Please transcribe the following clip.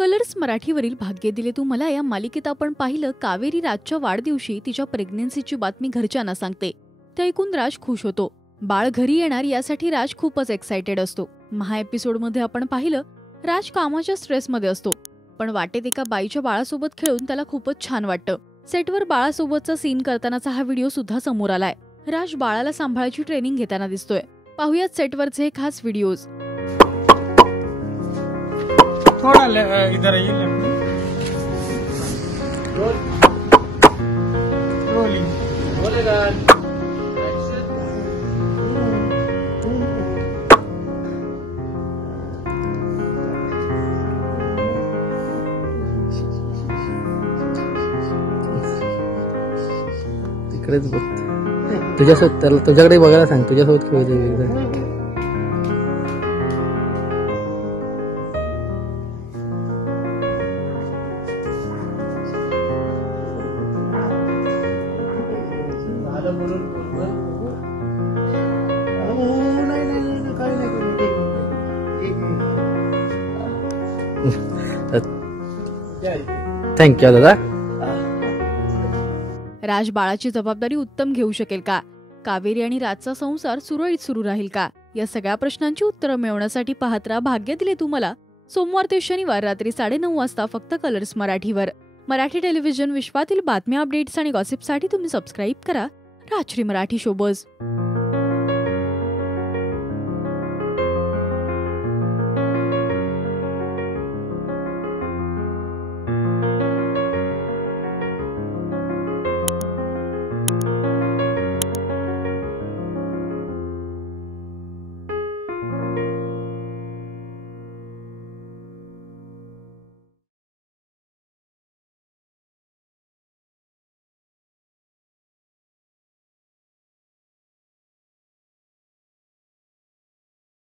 Colours मराठीवरील भाग्य दिले तू मला या मालिकेत आपण पाहिलं कावेरी राजच्या वाढदिवशी तिच्या प्रेग्नन्सीची बातमी घरच्यांना सांगते. ते ऐकून राज खुश होतो. बाळ घरी येणार यासाठी राज खूपच एक्साइटेड असतो. महा एपिसोडमध्ये आपण पाहिलं राज कामाच्या स्ट्रेसमध्ये असतो, पण वाटेत एका बाईच्या बाळासोबत खेळून त्याला खूपच छान वाटतं. सेटवर बाळासोबतचा सीन करतानाचा हा व्हिडिओ सुद्धा समोर आलाय. राज बाळाला सांभाळायची ट्रेनिंग घेताना दिसतोय. पाहुयात सेटवरचे हे खास व्हिडिओज. थोड़ा इधर आइए रोलिंग बोलेगा तिकडेच बघ. तुझ्यासोबत त्याला तुझ्याकडे बघायला सांग. तुझ्यासोबत खेळू. थँक्यू दादा. राज बाळाची जबाबदारी उत्तम घेऊ शकेल का? कावेरी आणि राजचा संसार सुरळीत सुरू राहील का? या सगळ्या प्रश्नांची उत्तरं मिळवण्यासाठी पाहत राहा भाग्य दिले तू मला. सोमवार ते शनिवार रात्री 9:30 वाजता फक्त कलर्स मराठीवर. मराठी टेलिव्हिजन विश्वातील बातम्या, अपडेट्स आणि गॉसिपसाठी तुम्ही सबस्क्राईब करा राजश्री मराठी शोबज.